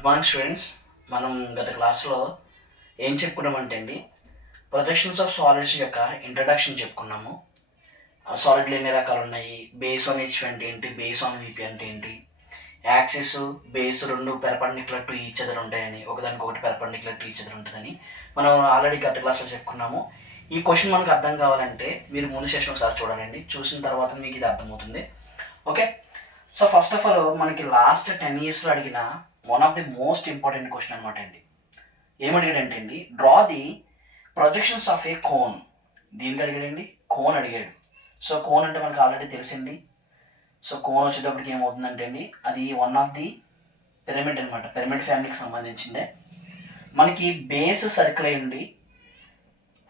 Good morning students. మనం గత క్లాస్లో ఏం చెప్పుకున్నామంటే అండి, ప్రొజెక్షన్స్ ఆఫ్ సాలిడ్స్ యొక్క ఇంట్రడక్షన్ చెప్పుకున్నాము. సాలిడ్లు ఎన్ని రకాలు ఉన్నాయి, బేస్ ఆన్ హెచ్ అంటే ఏంటి, బేస్ ఆన్ విపి అంటే ఏంటి, యాక్సిస్ బేస్ రెండు పెర్పెండిక్యులర్ టు ఈచ్ అదర్ ఉంటాయని, ఒకదానికి ఒకటి పెర్పెండిక్యులర్ టు ఈచ్ అదర్ ఉంటుందని మనం ఆల్రెడీ గత క్లాస్లో చెప్పుకున్నాము. ఈ క్వశ్చన్ మనకు అర్థం కావాలంటే మీరు ముందు సెషన్ ఒకసారి చూడాలండి, చూసిన తర్వాత మీకు ఇది అర్థమవుతుంది. Okay, so first of all మనకి లాస్ట్ 10 yearsలో అడిగిన one of the most important question అనమాట అండి. ఏమడిగాడంటే అండి, draw the projections of A cone. దీనికి అడిగాడండి, కోన్ అడిగాడు. సో కోన్ అంటే మనకు ఆల్రెడీ తెలిసింది. సో కోన్ వచ్చేటప్పటికి ఏమవుతుందంటే అండి, అది వన్ ఆఫ్ ది పిరమిడ్ అనమాట, పిరమిడ్ ఫ్యామిలీకి సంబంధించిందే. మనకి బేస్ సర్కిల్ అయ్యండి,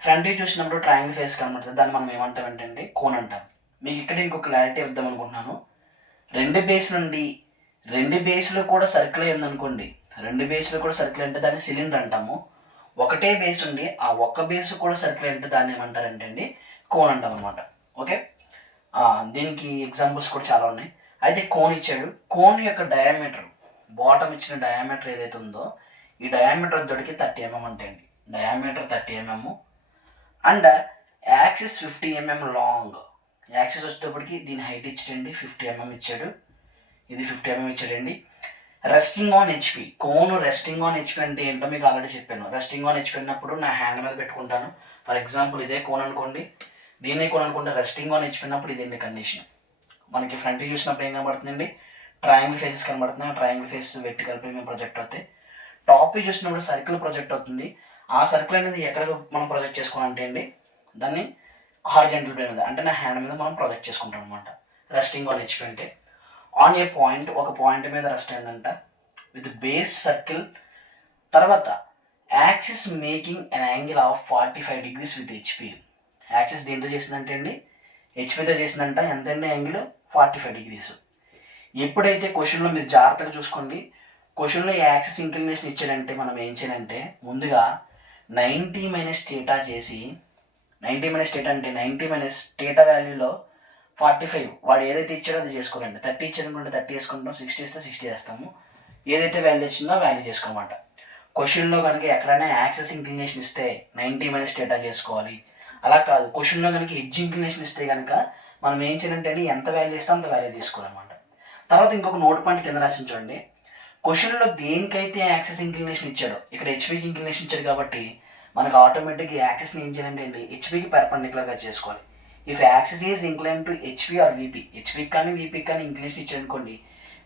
ఫ్రంట్ చూసినప్పుడు ట్రయాంగిల్ ఫేస్ కనబడుతుంది, దాన్ని మనం ఏమంటామంటే అండి కోన్ అంటాం. మీకు ఇక్కడ ఇంకొక క్లారిటీ ఇద్దాం అనుకుంటున్నాను. రెండు బేస్లు కూడా సర్కిల్ అయ్యి ఉందనుకోండి, రెండు బేస్లు కూడా సర్కిల్ అంటే దాన్ని సిలిండర్ అంటాము. ఒకటే బేస్ ఉండి ఆ ఒక్క బేస్ కూడా సర్కిల్ అంటే దాన్ని ఏమంటారంటే అండి కోన్ అంటాం అనమాట. ఓకే, దీనికి ఎగ్జాంపుల్స్ కూడా చాలా ఉన్నాయి. అయితే కోన్ ఇచ్చాడు, కోన్ యొక్క డయామీటర్, బాటమ్ ఇచ్చిన డయామీటర్ ఏదైతే ఉందో ఈ డయామీటర్ దొరికి 30 mm అంటే అండి, diameter 30 mm and axis 50 mm long. Axis వచ్చేటప్పటికి దీని హైట్ ఇచ్చాడండి 50 mm ఇచ్చాడు, ఇది 50 mm ఇచ్చాడండి. Resting on HP, cone resting on HP అంటే ఏంటో మీకు ఆల్రెడీ చెప్పాను. రెస్టింగ్ ఆన్ హెచ్పి అన్నప్పుడు నా హ్యాండ్ మీద పెట్టుకుంటాను. ఫర్ ఎగ్జాంపుల్ ఇదే కోన్ అనుకోండి, దీన్నే కోన్ అనుకుంటే రెస్టింగ్ ఆన్ హెచ్పి అన్నప్పుడు ఇదేంటి కండిషన్. మనకి ఫ్రంట్ చూసినప్పుడు ఏం కనబడుతుందండి, ట్రయాంగిల్ ఫేసెస్ కనబడుతున్నాయి. Triangle face vertical plane project అవుతాయి. టాప్ వ్యూ చూసినప్పుడు సర్కిల్ ప్రొజెక్ట్ అవుతుంది. ఆ సర్కిల్ అనేది ఎక్కడ మనం ప్రొజెక్ట్ చేసుకోవాలంటే అండి, దాన్ని హారిజెంటల్ ప్లేన్ మీద అంటే నా హ్యాండ్ మీద మనం ప్రొజెక్ట్ చేసుకుంటాం అనమాట. రెస్టింగ్ ఆన్ హెచ్పి అంటే ఆన్ ఏ పాయింట్, ఒక పాయింట్ మీద రెస్ట్ అయిందంట విత్ బేస్ సర్కిల్. తర్వాత axis making an angle of 45 degrees with HP. Axis దేంతో చేసిందంటే అండి హెచ్పితో చేసిందంట. ఎంతండి యాంగిల్ 45 degrees. ఎప్పుడైతే క్వశ్చన్లో మీరు జాగ్రత్తగా చూసుకోండి, క్వశ్చన్లో యాక్సిస్ ఇంక్లినేషన్ ఇచ్చాడంటే మనం ఏం చేయాలంటే ముందుగా 90 - θ చేసి, 90 - θ అంటే 90 - θ వాల్యూలో 45 వాడు ఏదైతే ఇచ్చాడో అది చేసుకోరండి. 30 ఇచ్చారనుకుంటే 30 వేసుకుంటాం, 60 ఇస్తే 60 వేస్తాము. ఏదైతే వాల్యూ వచ్చిందో వాల్యూ చేసుకోమాట. క్వశ్చన్లో కనుక ఎక్కడైనా యాక్సిస్ ఇంక్లినేషన్ ఇస్తే 90 - θ చేసుకోవాలి. అలా కాదు, క్వశ్చన్లో కనుక ఎడ్జ్ ఇంక్లినేషన్ ఇస్తే కనుక మనం ఏం చేయాలంటే ఎంత వాల్యూ ఇస్తే అంత వాల్యూ తీసుకోవాలన్నమాట. తర్వాత ఇంకొక నోట్ పాయింట్ కింద రాసి చూడండి, క్వశ్చన్లో దేనికైతే యాక్సిస్ ఇంక్లినేషన్ ఇచ్చాడో, ఇక్కడ హెచ్పికి ఇంక్లినేషన్ ఇచ్చాడు కాబట్టి మనకు ఆటోమేటిక్గా యాక్సిస్ని ఏం చేయాలంటే అండి హెచ్పికి పెర్పెండిక్యులర్గా చేసుకోవాలి. If axis is incline to HP or VP, హెచ్పికి కానీ విపికి కానీ ఇంక్లినేషన్ ఇచ్చాడు అనుకోండి,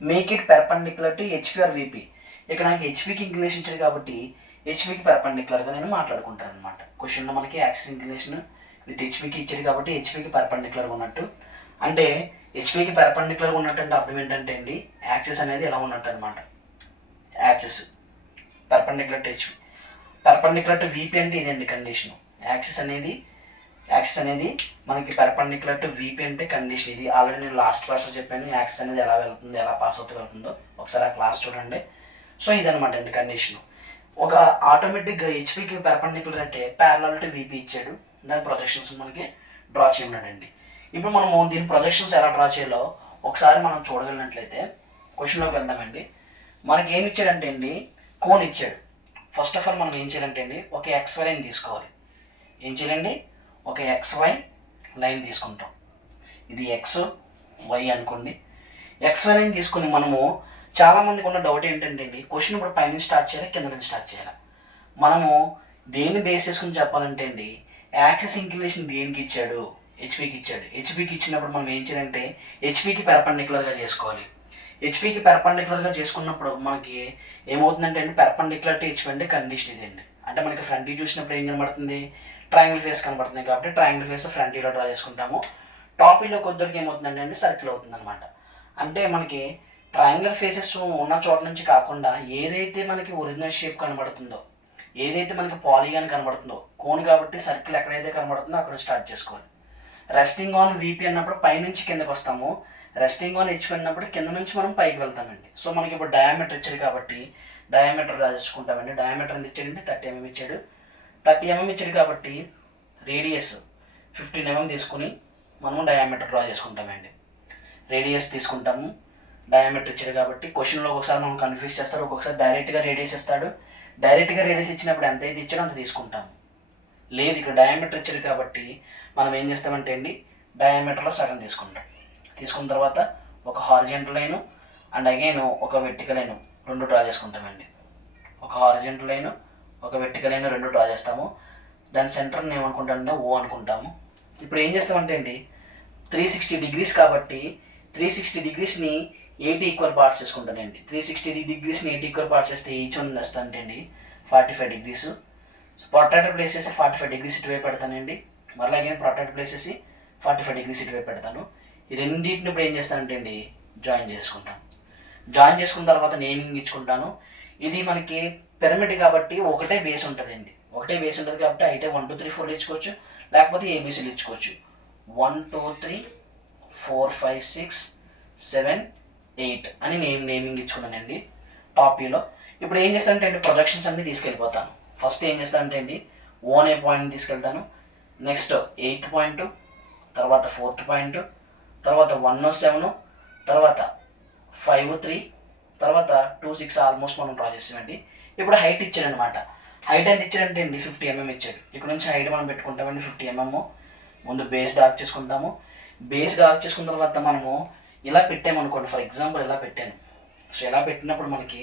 make it perpendicular to HP or VP. ఇక్కడ నాకు హెచ్పికి ఇంక్లినేషన్ ఇచ్చాడు కాబట్టి హెచ్పికి పెర్పెండిక్యులర్గా నేను మాట్లాడుకుంటాను అనమాట. క్వశ్చన్లో మనకి యాక్సిస్ ఇంక్లినేషన్ విత్ హెచ్పికి ఇచ్చాడు కాబట్టి హెచ్పికి పెర్పెండిక్యులర్గా ఉన్నట్టు. అంటే హెచ్పికి పెర్పెండిక్యులర్గా ఉన్నట్టు అంటే అర్థం ఏంటంటే అండి, యాక్సిస్ అనేది ఎలా ఉన్నట్టు అనమాట. Axis perpendicular to HP, perpendicular to VP అంటే ఇదండి కండిషన్. యాక్సిస్ అనేది మనకి పెర్పెండిక్యులర్ టు విపి అంటే కండిషన్. ఇది ఆల్రెడీ నేను లాస్ట్ క్లాస్లో చెప్పాను, యాక్సిస్ అనేది ఎలా వెళ్తుందో, ఎలా పాస్ అవుతూ వెళ్తుందో ఒకసారి ఆ క్లాస్ చూడండి. సో ఇదనమాట అండి కండిషన్. ఒక ఆటోమేటిక్గా హెచ్పికి పెర్పెండిక్యులర్ అయితే ప్యారలల్ టు విపి ఇచ్చాడు, దాని ప్రొజెక్షన్స్ మనకి డ్రా చేయమన్నాడండి. ఇప్పుడు మనము దీని ప్రొజెక్షన్స్ ఎలా డ్రా చేయాలో ఒకసారి మనం చూడగలిగినట్లయితే క్వశ్చన్లోకి వెళ్దామండి. మనకి ఏమి ఇచ్చాడంటే అండి కోన్ ఇచ్చాడు. ఫస్ట్ ఆఫ్ ఆల్ మనం ఏం చేయాలంటే అండి ఒక XY లైన్ తీసుకోవాలి. ఏం చేయాలండి, ఒక XY లైన్ తీసుకుంటాం. ఇది XY అనుకోండి. XY లైన్ తీసుకొని మనము చాలామందికి ఉన్న డౌట్ ఏంటంటే అండి, క్వశ్చన్ ఇప్పుడు పైనుంచి స్టార్ట్ చేయాలి, కింద నుంచి స్టార్ట్ చేయాలి. మనము దేన్ని బేస్ చేసుకుని చెప్పాలంటే అండి, యాక్సిస్ ఇంక్లినేషన్ దేనికి ఇచ్చాడు, హెచ్పికి ఇచ్చాడు. హెచ్పికి ఇచ్చినప్పుడు మనం ఏం చేయాలంటే హెచ్పికి పెర్పెండిక్యులర్గా చేసుకోవాలి. హెచ్పికి పెర్పెండిక్యులర్గా చేసుకున్నప్పుడు మనకి ఏమవుతుందంటే అండి, పెర్పెండిక్యులర్ టు హెచ్పి అంటే కండిషన్ ఇదండి. అంటే మనకి ఫ్రంట్ చూసినప్పుడు ఏం కనబడుతుంది, ట్రయాంగిల్ ఫేస్ కనబడుతుంది కాబట్టి ట్రయాంగిల్ ఫేస్ ఫ్రంట్ వ్యూలో డ్రా చేసుకుంటాము. టాప్ వ్యూలో కొద్దికి ఏమవుతుందంటే అండి సర్కిల్ అవుతుంది అనమాట. అంటే మనకి ట్రయాంగిల్ ఫేసెస్ ఉన్న చోట నుంచి కాకుండా ఏదైతే మనకి ఒరిజినల్ షేప్ కనబడుతుందో, ఏదైతే మనకి పాలిగాన్ కనబడుతుందో, కోన్ కాబట్టి సర్కిల్ ఎక్కడైతే కనబడుతుందో అక్కడ స్టార్ట్ చేసుకోవాలి. రెస్టింగ్ ఆన్ విపి అన్నప్పుడు పైనుంచి కిందకు వస్తాము, రెస్టింగ్ ఆన్ హెచ్పి అన్నప్పుడు కింద నుంచి మనం పైకి వెళ్తామండి. సో మనకి ఇప్పుడు డయామీటర్ ఇచ్చాడు కాబట్టి డయామీటర్ డ్రా చేసుకుంటామండి. డయామీటర్ ఎంత ఇచ్చాడండి, 30 mm ఇచ్చాడు. 30 mm ఇచ్చాడు కాబట్టి రేడియస్ 15 mm తీసుకుని మనం డయామీటర్ డ్రా చేసుకుంటామండి. రేడియస్ తీసుకుంటాము, డయామీటర్ ఇచ్చాడు కాబట్టి క్వశ్చన్లో ఒకసారి మనం కన్ఫ్యూజ్ చేస్తాడు, ఒక్కొక్కసారి డైరెక్ట్గా రేడియస్ ఇస్తాడు. డైరెక్ట్గా రేడియస్ ఇచ్చినప్పుడు ఎంత అయితే ఇచ్చాడో అంత తీసుకుంటాము. లేదు ఇక్కడ డయామీటర్ ఇచ్చాడు కాబట్టి మనం ఏం చేస్తామంటే అండి డయామీటర్లో సగం తీసుకుంటాం. తీసుకున్న తర్వాత ఒక హారిజెంటల్ లైను అండ్ అగైన్ ఒక వెర్టికల్ లైను రెండు డ్రా చేసుకుంటామండి. ఒక హారిజెంటల్ లైను ఒక వెర్టికల్ లైన్ రెండు డ్రా చేస్తాము. దాని సెంటర్ని ఏమనుకుంటామంటే ఓ అనుకుంటాము. ఇప్పుడు ఏం చేస్తామంటే అండి 360 డిగ్రీస్ కాబట్టి 360 డిగ్రీస్ని 80 ఈక్వల్ పార్ట్స్ చేసుకుంటానండి. 360 డిగ్రీస్ని 80 ఈక్వల్ పార్ట్స్ చేస్తే ఈచ్ వన్ వస్తుంటే అండి 45 డిగ్రీస్. ప్రొట్రాక్టర్ ప్లేస్ చేసి 45 డిగ్రీస్ ఇటువైపు పెడతానండి. మళ్ళీ అగైన్ ప్రొట్రాక్టర్ ప్లేస్ చేసి 45 డిగ్రీస్ ఇటువైపు పెడతాను. ఈ రెండింటిని ఇప్పుడు ఏం చేస్తానంటే అండి జాయిన్ చేసుకుంటాను. జాయిన్ చేసుకున్న తర్వాత నేమింగ్ ఇచ్చుకుంటాను. ఇది మనకి పిరమిడ్ కాబట్టి ఒకటే బేస్ ఉంటుందండి. ఒకటే బేస్ ఉంటుంది కాబట్టి అయితే 1 2 3 4 ఇచ్చుకోవచ్చు, లేకపోతే ఏబీసీలు ఇచ్చుకోవచ్చు. 1 2 3 4 5 6 7 8 అని నేమింగ్ ఇచ్చుకున్నానండి టాప్ వ్యూలో. ఇప్పుడు ఏం చేస్తానంటే అండి ప్రొజెక్షన్స్ అన్నీ తీసుకెళ్ళిపోతాను. ఫస్ట్ ఏం చేస్తానంటే అండి ఓన్ ఏ పాయింట్ తీసుకెళ్తాను, నెక్స్ట్ 8th పాయింట్, తర్వాత 4th పాయింట్, తర్వాత 1 7, తర్వాత 5 3, తర్వాత 2 6 ఆల్మోస్ట్ మనం డ్రా చేసామండి. ఇప్పుడు హైట్ ఇచ్చాడు అనమాట. హైట్ ఎంత ఇచ్చాడంటే అండి 50 mm ఇచ్చాడు. ఇక్కడ నుంచి హైట్ మనం పెట్టుకుంటామండి 50 mm. ముందు బేస్ డార్క్ చేసుకుంటాము. బేస్ డార్క్ చేసుకున్న తర్వాత మనము ఇలా పెట్టామనుకోండి, ఫర్ ఎగ్జాంపుల్ ఇలా పెట్టాను. సో ఇలా పెట్టినప్పుడు మనకి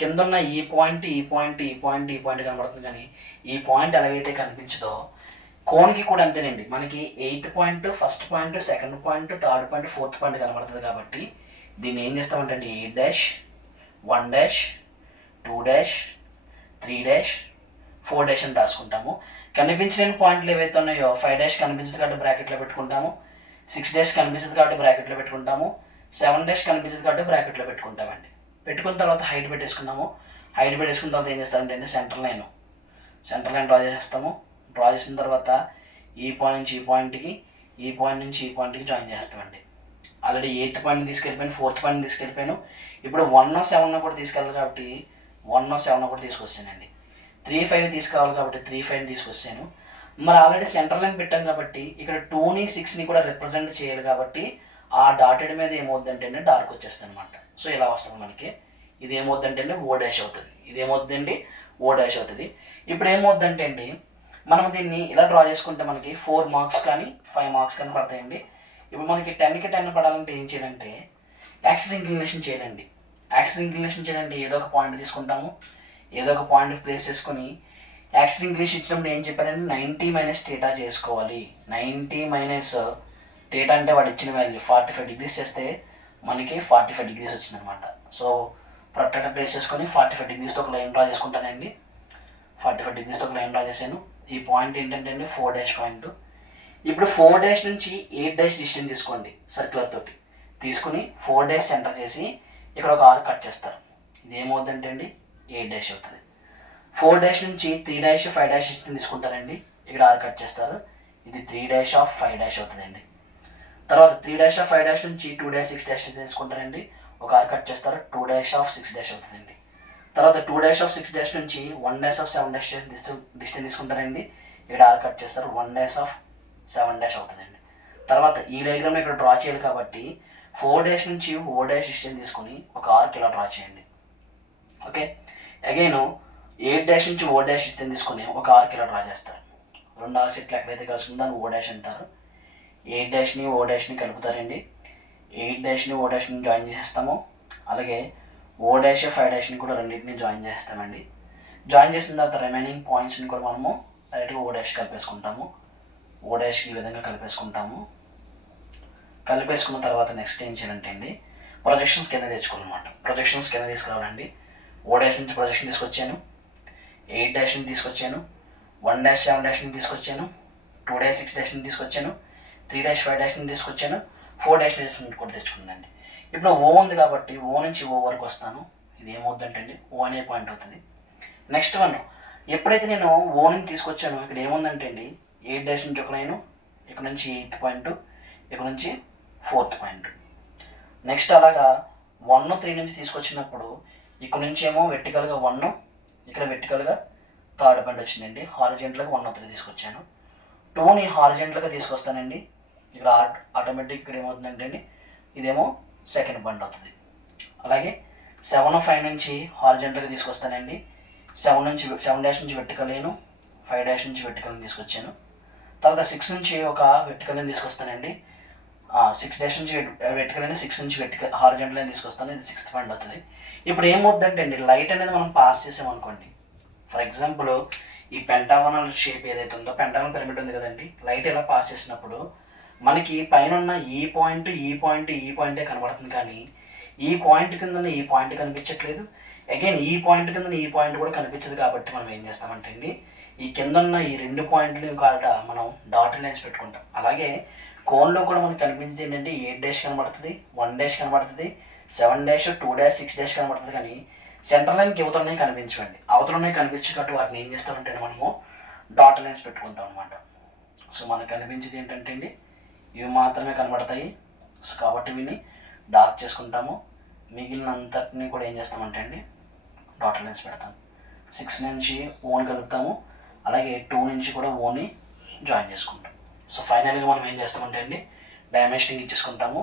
కింద ఉన్న ఈ పాయింట్ ఈ పాయింట్ ఈ పాయింట్ ఈ పాయింట్ కనబడుతుంది, కానీ ఈ పాయింట్ ఎలాగైతే కనిపించదో కోన్కి కూడా అంతేనండి. మనకి 8th point, 1st point, 2nd point, 3rd point, 4th point కనబడుతుంది. కాబట్టి దీన్ని ఏం చేస్తామంటే అండి 8 1 2 3 4 అని రాసుకుంటాము. కనిపించిన పాయింట్లు ఏవైతే ఉన్నాయో 5 కనిపించదు కాబట్టి బ్రాకెట్లో పెట్టుకుంటాము, 6 కనిపించదు కాబట్టి బ్రాకెట్లో పెట్టుకుంటాము, 7 కనిపించదు కాబట్టి బ్రాకెట్లో పెట్టుకుంటామండి. పెట్టుకున్న తర్వాత హైట్ పెట్టేసుకున్నాము. హైట్ పెట్టేసుకున్న తర్వాత ఏం చేస్తామంటే సెంటర్ లైన్ డ్రా చేసేస్తాము. డ్రా చేసిన తర్వాత ఈ పాయింట్ నుంచి ఈ పాయింట్కి, ఈ పాయింట్ నుంచి ఈ పాయింట్కి జాయిన్ చేస్తామండి. ఆల్రెడీ 8th పాయింట్ తీసుకెళ్ళిపోయాను, 4th పాయింట్ తీసుకెళ్ళిపోయాను. ఇప్పుడు 1 7 కూడా తీసుకెళ్ళాలి కాబట్టి 1 7 కూడా తీసుకొస్తానండి. 3 5 తీసుకోవాలి కాబట్టి 3 5 తీసుకొచ్చాను. మరి ఆల్రెడీ సెంటర్ లైన్ పెట్టాం కాబట్టి ఇక్కడ 2ని 6ని కూడా రిప్రజెంట్ చేయాలి కాబట్టి ఆ డాటెడ్ మీద ఏమవుతుందంటే డార్క్ వచ్చేస్తుంది అనమాట. సో ఇలా వస్తుంది మనకి. ఇది ఏమవుతుందంటే అండి ఓ డాష్ అవుతుంది, ఇది ఏమవుతుందండి ఓ డాష్ అవుతుంది. ఇప్పుడు ఏమవుతుందంటే అండి మనం దీన్ని ఇలా డ్రా చేసుకుంటే మనకి 4 మార్క్స్ కానీ 5 మార్క్స్ కానీ పడతాయండి. ఇప్పుడు మనకి 10కి 10 పడాలంటే ఏం చేయాలంటే యాక్సిస్ ఇంక్లినేషన్ చేయాలండి. యాక్సిస్ ఇంక్లినేషన్ చేయాలంటే ఏదో ఒక పాయింట్ తీసుకుంటాము, ఏదో ఒక పాయింట్ ప్లేస్ చేసుకుని యాక్సిస్ ఇంక్లినేషన్ ఇచ్చినప్పుడు ఏం చెప్పారంటే 90 - θ చేసుకోవాలి. 90 - θ అంటే వాడు ఇచ్చిన వాల్యూ 45 డిగ్రీస్ చేస్తే మనకి 45 డిగ్రీస్ వచ్చిందనమాట. సో ప్రొట్రాక్టర్ ప్లేస్ చేసుకొని 45 డిగ్రీస్తో ఒక లైన్ డ్రా చేసుకుంటానండి. 45 డిగ్రీస్తో ఒక లైన్ డ్రా చేశాను. ఈ పాయింట్ ఏంటంటే అండి 4 పాయింట్. ఇప్పుడు 4 నుంచి 8 డిస్టెన్స్ తీసుకోండి సర్క్యులర్ తోటి తీసుకుని 4 సెంటర్ చేసి ఇక్కడ ఒక ఆర్క్ కట్ చేస్తారు. ఇది ఏమవుతుందంటే అండి 8 అవుతుంది. 4 నుంచి 3 5 డిస్టెన్స్ తీసుకుంటారండి, ఇక్కడ ఆర్క్ కట్ చేస్తారు. ఇది 3 ఆఫ్ 5 అవుతుందండి. తర్వాత 3 ఆఫ్ 5 నుంచి 2 6 తీసుకుంటారండి, ఒక ఆర్క్ కట్ చేస్తారు. 2 ఆఫ్ 6 అవుతుందండి. తర్వాత 2 ఆఫ్ 6 నుంచి 1 ఆఫ్ 7 డిస్టెన్స్ తీసుకుంటారండి, ఇక్కడ ఆర్క్ కట్ చేస్తారు. 1 ఆఫ్ 7 అవుతుందండి. తర్వాత ఈ డయాగ్రామ్ ఇక్కడ డ్రా చేయాలి కాబట్టి 4 నుంచి ఓ డిస్టెన్స్ తీసుకుని ఒక ఆర్క్ ఇలా డ్రా చేయండి. ఓకే, అగైన్ 8 నుంచి ఓ డిస్టెన్స్ తీసుకుని ఒక ఆర్క్ ఇలా డ్రా చేస్తారు. 2 ఆర్క్స్ ఇట్లా ఎక్కడైతే కలుస్తుందో దాన్ని ఓ అంటారు. 8 ఓ కలుపుతారండి. 8 ఓ జాయిన్ చేసేస్తాము. అలాగే ఓ 5 కూడా రెండింటిని జాయిన్ చేస్తామండి. జాయిన్ చేసిన తర్వాత రిమైనింగ్ పాయింట్స్ని కూడా మనము డైరెక్ట్గా ఓ కలిపేసుకుంటాము. ఓ ఈ విధంగా కలిపేసుకుంటాము. కలిపేసుకున్న తర్వాత నెక్స్ట్ ఏం చేయాలంటే అండి ప్రొజెక్షన్స్ కింద తెచ్చుకోవాలన్నమాట. ప్రొజెక్షన్స్ కింద తీసుకురావాలండి. ఓ నుంచి ప్రొజెక్షన్ తీసుకొచ్చాను, 8 నుంచి తీసుకొచ్చాను, 1 7 నుంచి తీసుకొచ్చాను, 2 6 నుంచి తీసుకొచ్చాను, 3 5 నుంచి తీసుకొచ్చాను, 4 నుంచి కూడా తెచ్చుకున్నానండి. ఇప్పుడు ఓ ఉంది కాబట్టి ఓ నుంచి ఓ వరకు వస్తాను. ఇది ఏమవుతుందంటే అండి ఓ అనే పాయింట్ అవుతుంది. నెక్స్ట్ వన్ ఎప్పుడైతే నేను ఓ నుంచి తీసుకొచ్చానో ఇక్కడ ఏముందంటే అండి 8 నుంచి ఒక లైను, ఇక్కడ నుంచి 8th పాయింట్, ఇక్కడ నుంచి 4th పాయింట్. నెక్స్ట్ అలాగా 1 3 నుంచి తీసుకొచ్చినప్పుడు ఇక్కడ నుంచి ఏమో వెర్టికల్గా 1, ఇక్కడ వెర్టికల్గా 3rd పాయింట్ వచ్చిందండి. హారిజెంటల్గా 1 3 తీసుకొచ్చాను. 2ని హారిజెంటల్గా తీసుకొస్తానండి. ఇక్కడ ఆటోమేటిక్ ఇక్కడ ఏమవుతుందంటే అండి ఇదేమో 2nd పాయింట్ అవుతుంది. అలాగే 7 నుంచి హారిజెంటల్గా తీసుకొస్తానండి. 7 డాష్ నుంచి వెర్టికల్ లైన్, 5 డాష్ నుంచి వెర్టికల్ లైన్ తీసుకొచ్చాను. తర్వాత 6 నుంచి ఒక వెర్టికల్ లైన్ తీసుకొస్తానండి. 6 డాష్ నుంచి వెర్టికల్ లైన్, 6 నుంచి హారిజెంటల్ లైన్ తీసుకొస్తాను. ఇది 6th పాయింట్ అవుతుంది. ఇప్పుడు ఏమవుతుందంటే అండి, లైట్ అనేది మనం పాస్ చేసామనుకోండి. ఫర్ ఎగ్జాంపుల్ ఈ పెంటాగోనల్ షేప్ ఏదైతే ఉందో, పెంటాగోనల్ పిరమిడ్ ఉంది కదండి, లైట్ ఇలా పాస్ చేసినప్పుడు మనకి పైన ఉన్న ఈ పాయింటే కనబడుతుంది, కానీ ఈ పాయింట్ కింద ఈ పాయింట్ కనిపించట్లేదు. అగైన్ ఈ పాయింట్ కింద ఈ పాయింట్ కూడా కనిపించదు. కాబట్టి మనం ఏం చేస్తామంటే అండి, ఈ కింద ఉన్న ఈ 2 పాయింట్లు కాడ మనం డాట్ లైన్స్ పెట్టుకుంటాం. అలాగే కోన్లో కూడా మనకు కనిపించేది ఏంటంటే 8 డాష్ కనబడుతుంది, 1 డాష్ కనబడుతుంది, 7 డాష్, 2 డాష్, 6 డాష్ కనబడుతుంది. కానీ సెంటర్ లైన్కి యువతలనే కనిపించండి. అవతలనే కనిపించేటట్టు వాటిని ఏం చేస్తామంటే మనము డాట్ లైన్స్ పెట్టుకుంటాం అనమాట. సో మనకు కనిపించేది ఏంటంటే అండి, ఇవి మాత్రమే కనబడతాయి. సో కాబట్టి ఇవిని డార్క్ చేసుకుంటాము. మిగిలినంతటిని కూడా ఏం చేస్తామంటే అండి, డాట్ లైన్స్ పెడతాం. 6 నుంచి ఓన్ కలుపుతాము. అలాగే 2 నుంచి కూడా ఓన్ని జాయిన్ చేసుకుంటాం. సో ఫైనల్గా మనం ఏం చేస్తామంటే అండి, డైమెన్షనింగ్ ఇచ్చేసుకుంటాము.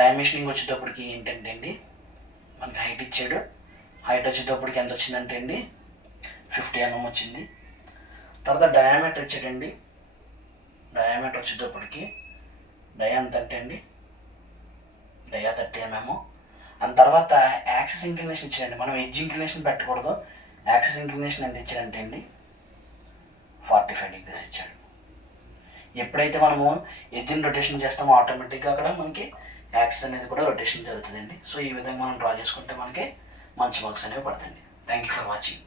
డైమెన్షనింగ్ వచ్చేటప్పటికి ఏంటంటే అండి, మనకి హైట్ ఇచ్చాడు. హైట్ వచ్చేటప్పటికి ఎంత వచ్చిందంటే అండి 50 mm వచ్చింది. తర్వాత డయామీటర్ ఇచ్చాడండి. డయామీటర్ వచ్చేటప్పటికి డయా ఎంత అంటే అండి, డయా 30 mm. అండ్ తర్వాత యాక్సిస్ ఇంక్లినేషన్ ఇచ్చాడండి. మనం ఎడ్జ్ ఇంక్లినేషన్ పెట్టకూడదు. యాక్సిస్ ఇంక్లినేషన్ ఎంత ఇచ్చాడంటే అండి 45 degrees ఇచ్చాడు. ఎప్పుడైతే మనము ఎడ్జ్ని రొటేషన్ చేస్తామో ఆటోమేటిక్గా అక్కడ మనకి యాక్సిస్ అనేది కూడా రొటేషన్ జరుగుతుందండి. సో ఈ విధంగా మనం డ్రా చేసుకుంటే మనకి మంచి మార్క్స్ అనేవి పడతాయండి. Thank you for watching.